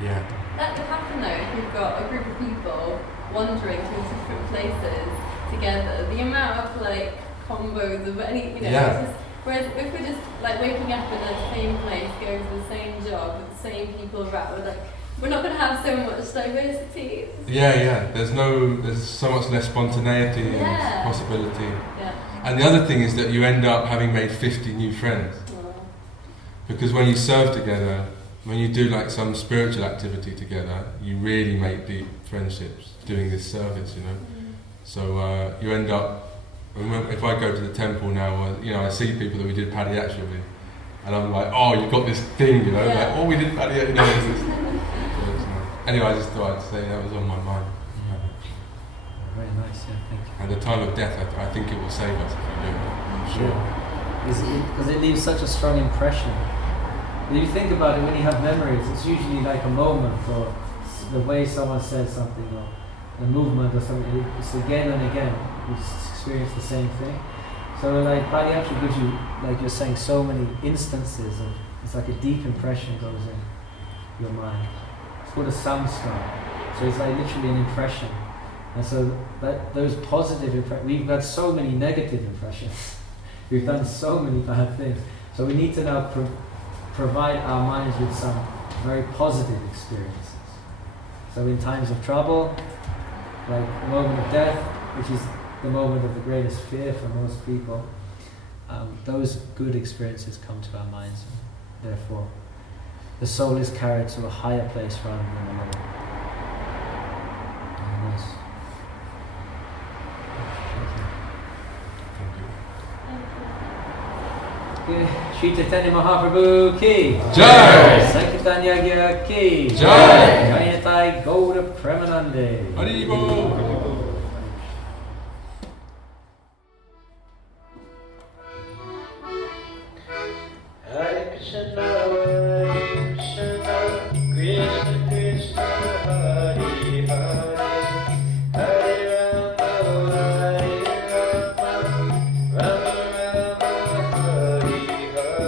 Yeah. That would happen though if you've got a group of people wandering to different places together. The amount of like combos of any, Yeah. it's just, whereas if we're just like waking up in the same place, going to the same job with the same people around, we're not going to have so much diversity. Yeah. There's so much less spontaneity and possibility. Yeah. And the other thing is that you end up having made 50 new friends. Because when you serve together, when you do like some spiritual activity together, you really make deep friendships doing this service, So you end up, if I go to the temple now, I see people that we did Padayatra with, and I'm like, oh, you got this thing, like, oh, we did Padayatra, Anyway, I just thought I'd say that was on my mind. Very nice, yeah, thank you. At the time of death, I think it will save us if we do it. I'm sure. Because it leaves such a strong impression. When you think about it, when you have memories, it's usually like a moment, or the way someone says something, or a movement or something. It's again and again, you experience the same thing. So like Padayatra gives you, like you're saying, so many instances of, it's like a deep impression goes in your mind. It's called a samskar. So it's like literally an impression. And so those positive impressions, we've had so many negative impressions. We've done so many bad things. So we need to now provide our minds with some very positive experiences. So in times of trouble, like the moment of death, which is the moment of the greatest fear for most people, those good experiences come to our minds. And therefore, the soul is carried to a higher place rather than a lower. Nice. Shri Chaitanya Mahaprabhu ki Jai! Sankirtan Yagya ki Jai! Jayanatai Gaura Premanande. Haribol! Hare Krishna, Hare Krishna, Krishna Krishna, Hare Hare, Hare Rama, Rama Rama, Hare Hare.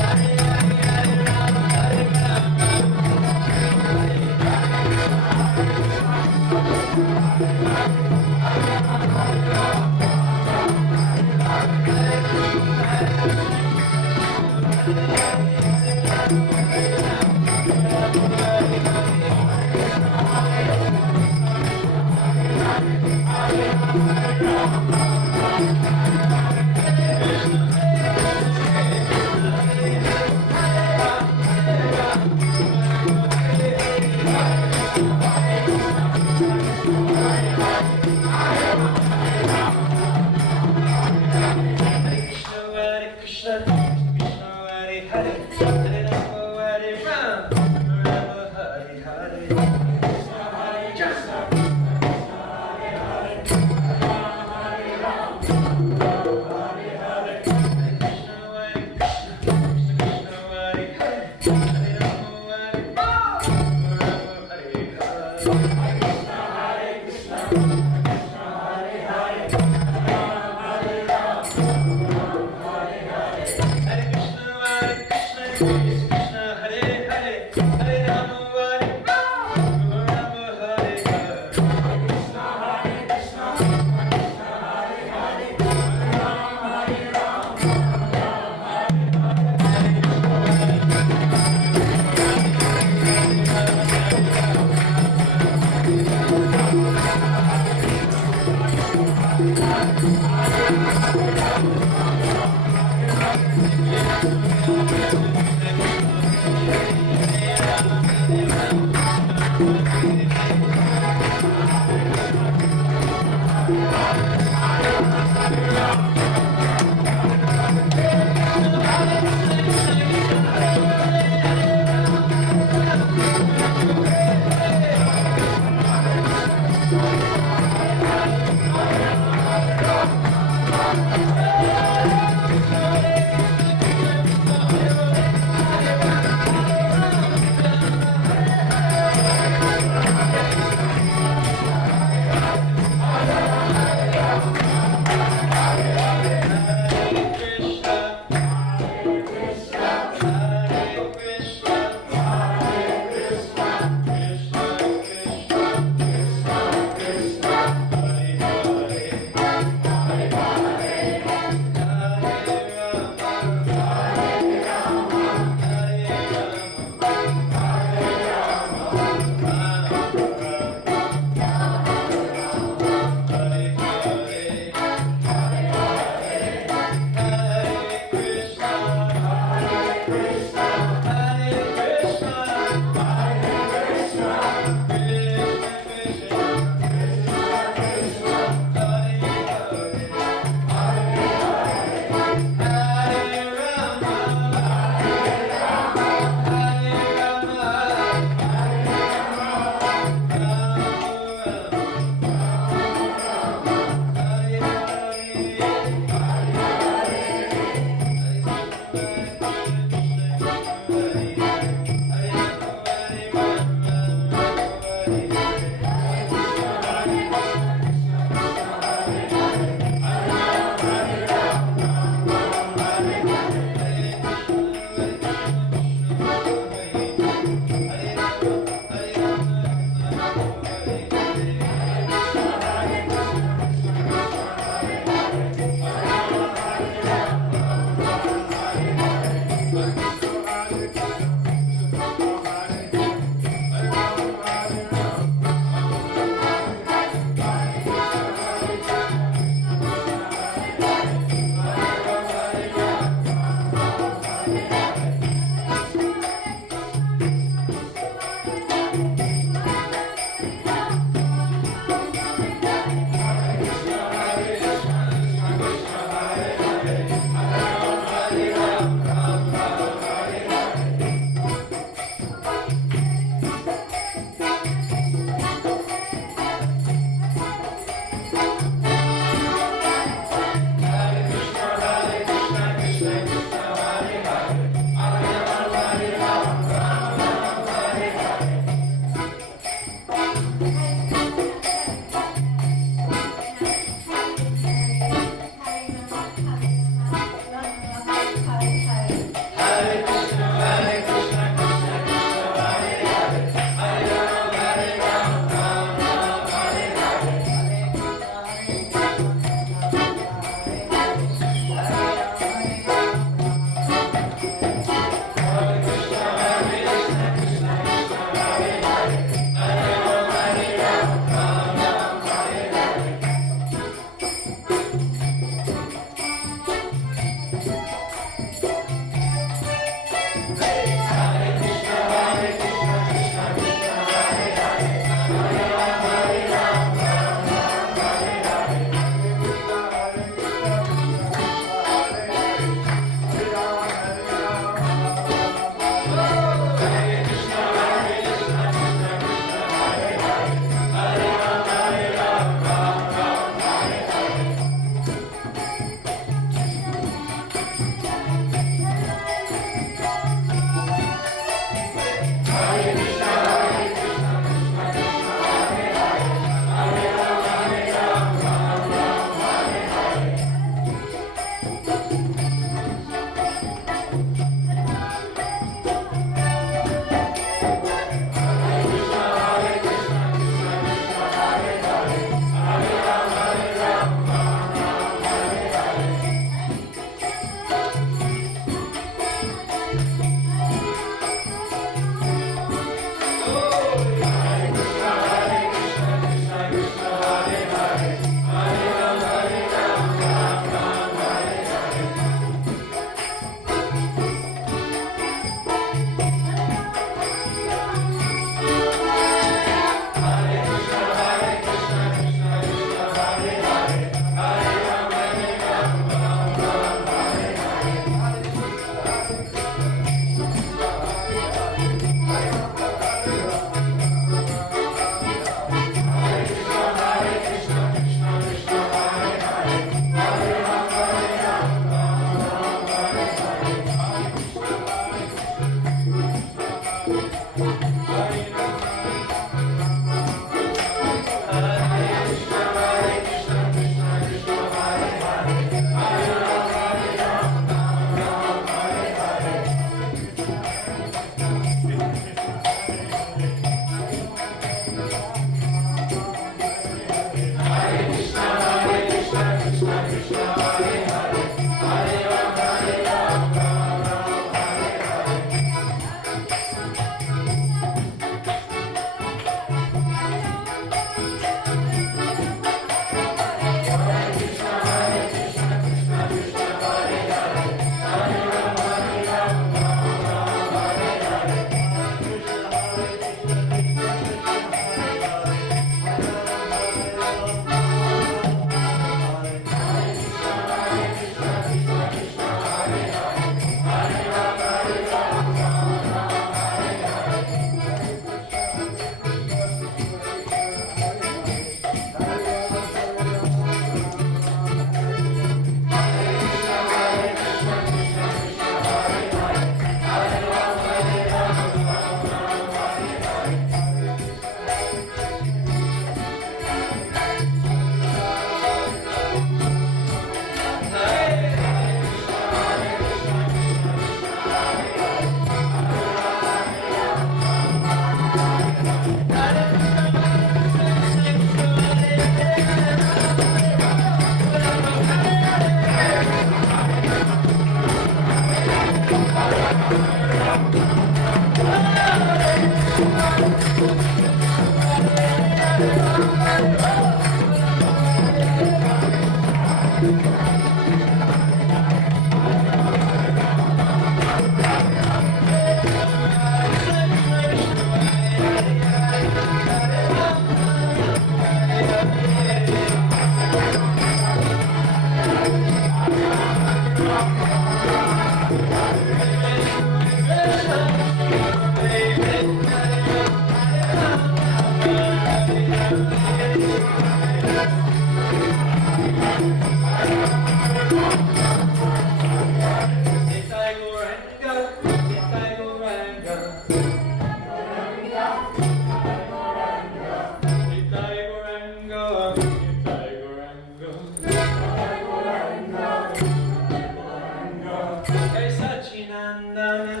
Hare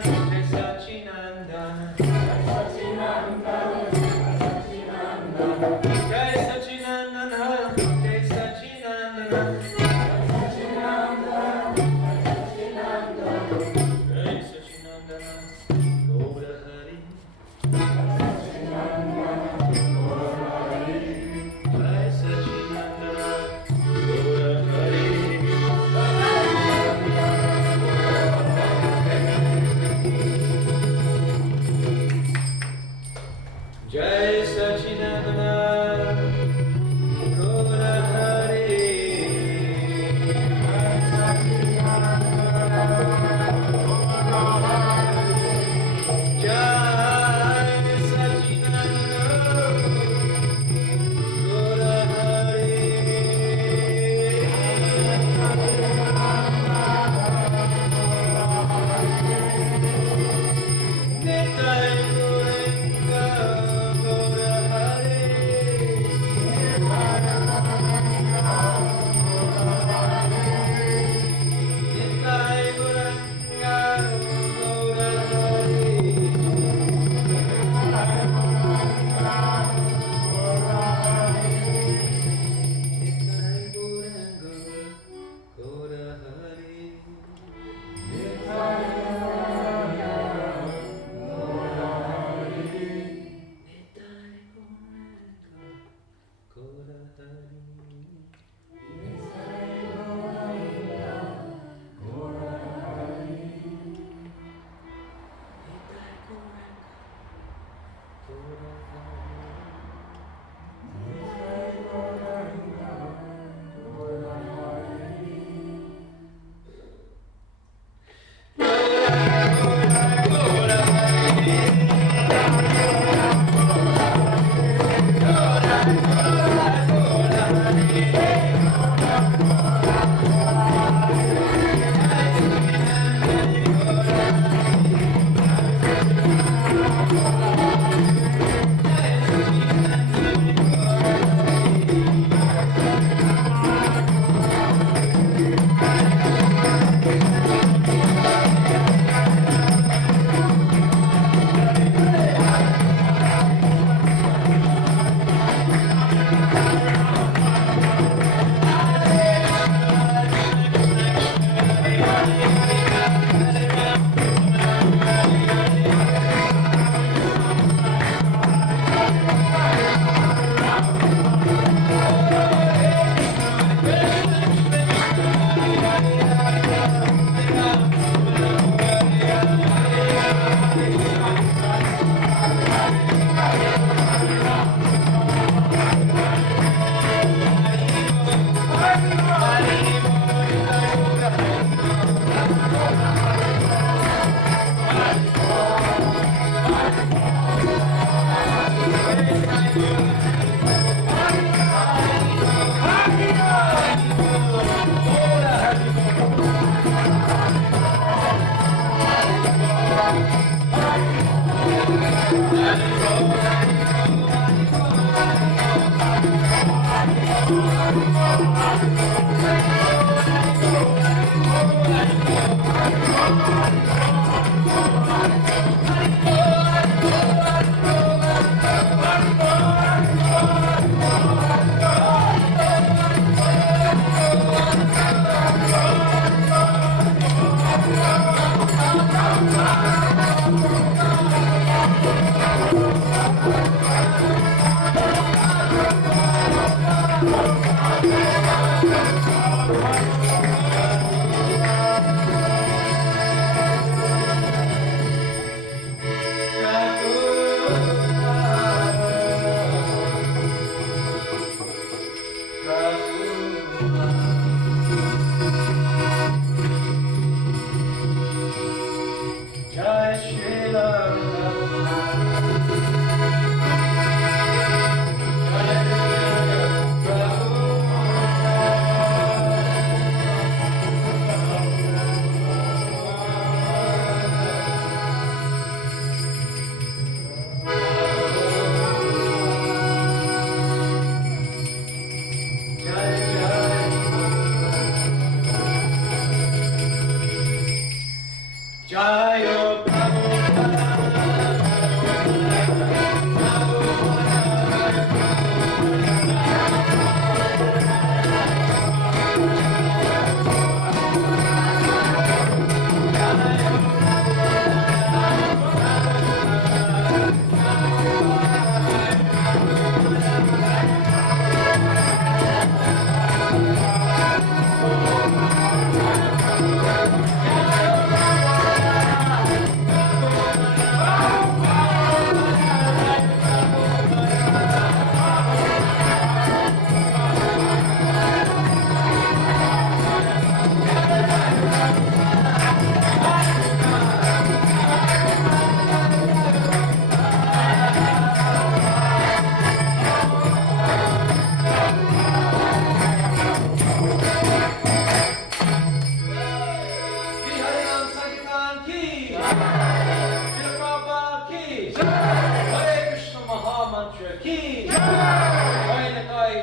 Jaya Hare Krishna Mahamantra ki Jai,